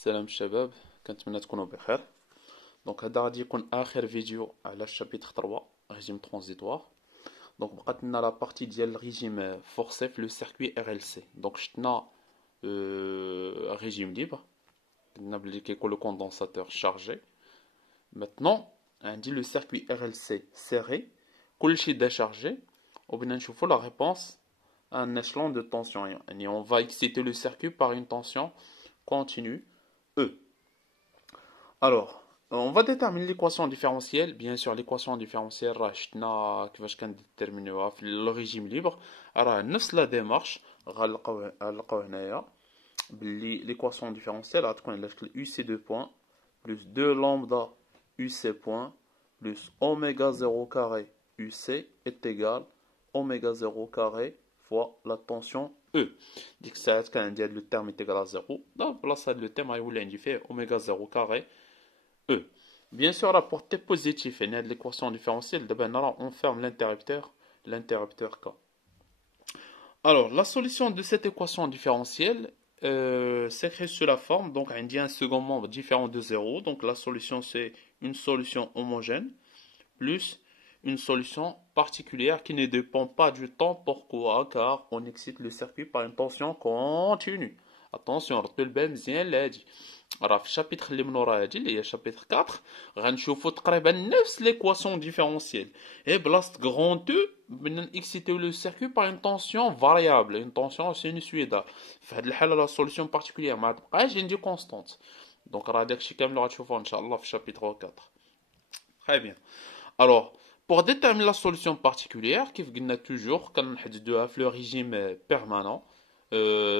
سلام الشباب، كنتمنى تكونوا بخير. دونك هذا غادي يكون اخر فيديو على الشابيتر 3 ريجيم ترانزيتوار. دونك بقات لنا لا بارتي ديال الريجيم فورسي في لو سيركوي ار ال سي. دونك شفنا ريجيم ليبر، قلنا بلي كيكون لو كوندونساتور شارجي. ماتنون عندي لو سيركوي ار ال سي سيري، كلشي ديشارجي، وبغينا نشوفو لا ريبونس un échelon de tension. Et on va exciter le circuit par une tension continue E. Alors, on va déterminer l'équation différentielle. Bien sûr, l'équation différentielle, راه كيفاش كنديتيرمينيوها في الريجيم ليبر. راه نفس لا ديمارش غنلقاو هنايا باللي l'équation différentielle غتكون على شكل UC2 point plus 2 lambda UC point plus oméga 0 carré UC est égal oméga 0 carré fois la tension E. ديك الساعات كان عندي هذا لو terme est égal à 0. dans place هذا لو terme غيولي عندي فيه oméga 0 carré E. Bien sûr, rapport T positif, et de l'équation différentielle, on ferme l'interrupteur K. Alors, la solution de cette équation différentielle s'écrit sous la forme, donc on dit un second membre différent de 0, donc la solution c'est une solution homogène, plus une solution particulière qui ne dépend pas du temps. Pourquoi? Car on excite le circuit par une tension continue. Attention, رتبوا البال مزيان لهادي. راه في الشابيتر اللي من ورا هادي اللي هي شابيتر 4 غنشوفوا تقريبا نفس ليكواسيون ديفيرونسييل، اي بلاصه غران تو بدنا نكسيتيو لو سيركوي باغ اون طونسيون فاريابل، اون طونسيون سينوسويدال. في هاد الحاله لا سوليسيون بارتيكولير ما تبقاش عندي كونستانت. دونك راه داكشي كامل غتشوفوه ان شاء الله في الشابيتر 4. Très bien. Alors, pour déterminer la solution particulière, كيف قلنا toujours كنحددوها في le régime permanent,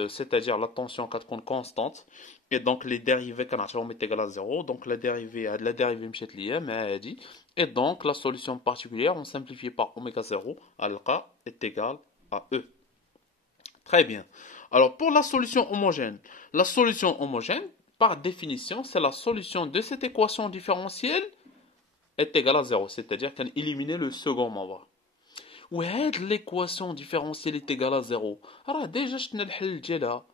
c'est-à-dire la tension كتكون constante, et donc les dérivés كنعطيوهم est égal à 0, donc la dérivée مشات ليا مع هادي, et donc la solution particulière on simplifie par oméga 0 alpha est égal à E. Très bien. Alors pour la solution homogène par définition c'est la solution de cette équation différentielle est égal à 0, c'est-à-dire qu'on élimine le second membre. وهاد l'équation différentielle est égale à 0. راه déjà شفنا الحل ديالها.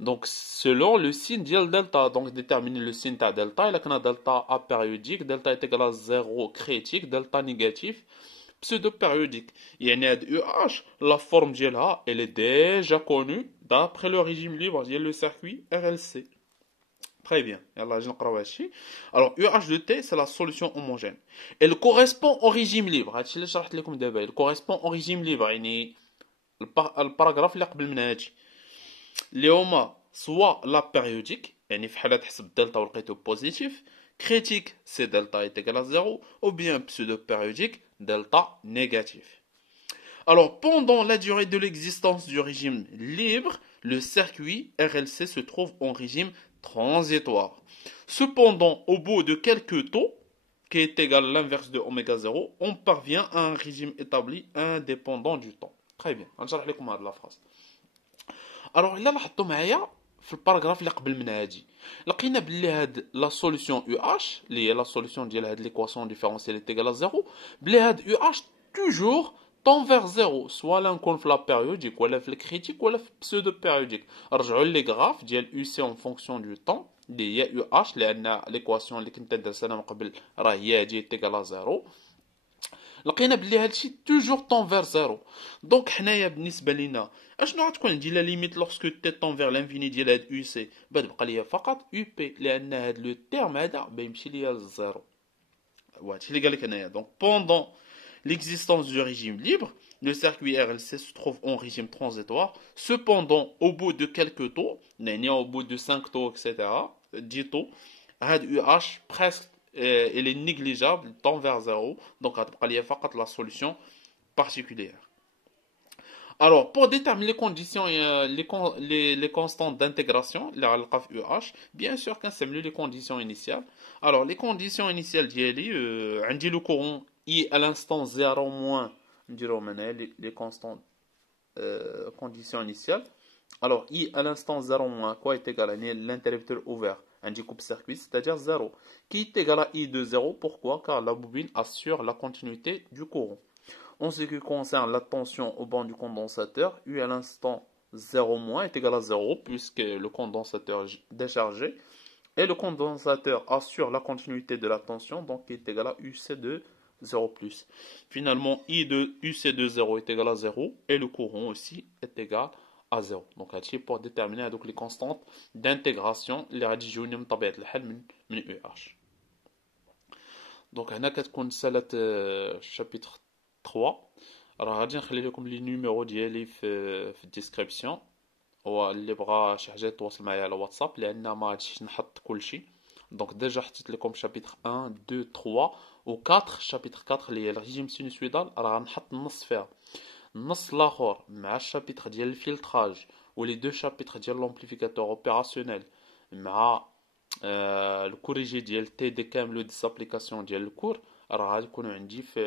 Donc selon le signe ديال delta, donc déterminer le signe تاع delta, الا كنا delta apériodique, delta est égal à 0 critique, delta négatif, pseudo-périodique. يعني هاد UH, la forme ديالها, elle est déjà connue d'après le régime libre ديال le circuit RLC. Très bien. Alors, UH de T, c'est la solution homogène. Elle correspond au régime libre. Elle correspond au régime libre. Le paragraphe اللي قبل من هادي اللي هما soit la périodique, يعني في حالة حسب delta ولقيتو positif, critique, c'est delta est égal à 0, ou bien pseudo-périodique, delta négatif. Alors, pendant la durée de l'existence du régime libre, le circuit RLC se trouve en régime transitoire. Cependant, au bout de quelques taux, qui est égal à l'inverse de oméga 0, on parvient à un régime établi indépendant du temps. Très bien. نشرح لكم هذه la phrase. Alors, إلا لاحظتوا معايا في الباراغراف اللي قبل من هادي لقينا بلي هاد لا سوليسيون UH اللي هي لا سوليسيون ديال هاد ليكواسيون ديفيرونسيال est égal à 0 بلي هاد UH toujours tend vers 0, soit là نكون في la périodique ولا في الكريتيك ولا في pseudo-périodique. رجعوا لي غراف ديال UC en fonction du temps اللي هي UH لأن ليكواسيون اللي كنت درسنا من قبل راه هي هادي est égal à 0. لقينا بلي هادشي toujours tend vers 0. دونك حنايا بالنسبه لينا اشنو غتكون عندي لا ليميت لوغسكو تي tend vers l'infini ديال هاد يو سي؟ تبقى ليا فقط يو بي، لان هاد لو تيرم هذا بيمشي ليا للزيرو. وهادشي اللي قالك هنايا. دونك pendant l'existence du régime libre, le circuit RLC se trouve en régime transitoire. Cependant, au bout de quelques taux, au bout de 5 taux, etc., 10 taux, هاد UH presque elle est négligeable, tend vers 0, donc il y a la solution particulière. Alors, pour déterminer les conditions, les constantes d'intégration, les UH, bien sûr qu'on s'aime les conditions initiales. Alors, les conditions initiales on dit le courant I à l'instant 0 moins, les constantes conditions initiales. Alors, I à l'instant 0 moins, quoi est égal à l'interrupteur ouvert, un coupe-circuit, c'est-à-dire 0, qui est égal à I de 0. Pourquoi? Car la bobine assure la continuité du courant. En ce qui concerne la tension au banc du condensateur, U à l'instant 0 moins est égal à 0, puisque le condensateur est déchargé. et le condensateur assure la continuité de la tension, donc il est égal à UC de 0 plus. Finalement, I de UC de 0 est égal à 0 et le courant aussi est égal à 0. Donc, c'est pour déterminer donc, les constantes d'intégration اللي غادي يجوني من طبيعة الحال من UH. دونك هنا كتكون سالات شابيتر 3. راه غادي نخلي لكم لي نيميرو ديالي في الديسكريبسيون، واللي بغى شي حاجه يتواصل معايا على واتساب لان ما غاديش نحط كلشي. دونك ديجا حطيت لكم شابيتر 1 2 3 و 4. شابيتر 4 اللي هي الريجيم سينوسويدال راه غنحط النص فيها، النص الاخر مع الشابيتر ديال الفلتراج ولي دو شابيتر ديال لومبليفيكاتور اوبيراسيونيل مع الكوريجي ديال تي دي كامل دي زابليكاسيون ديال الكور، راه غادي يكونوا عندي في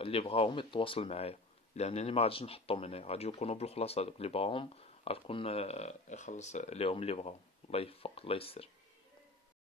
اللي بغاهم يتواصل معايا، لانني ما غاديش نحطهم هنا، غادي يكونوا بالخلاصه هذوك اللي بغاهم غتكون يخلص لهم اللي بغاهم. الله يوفق، الله يسر.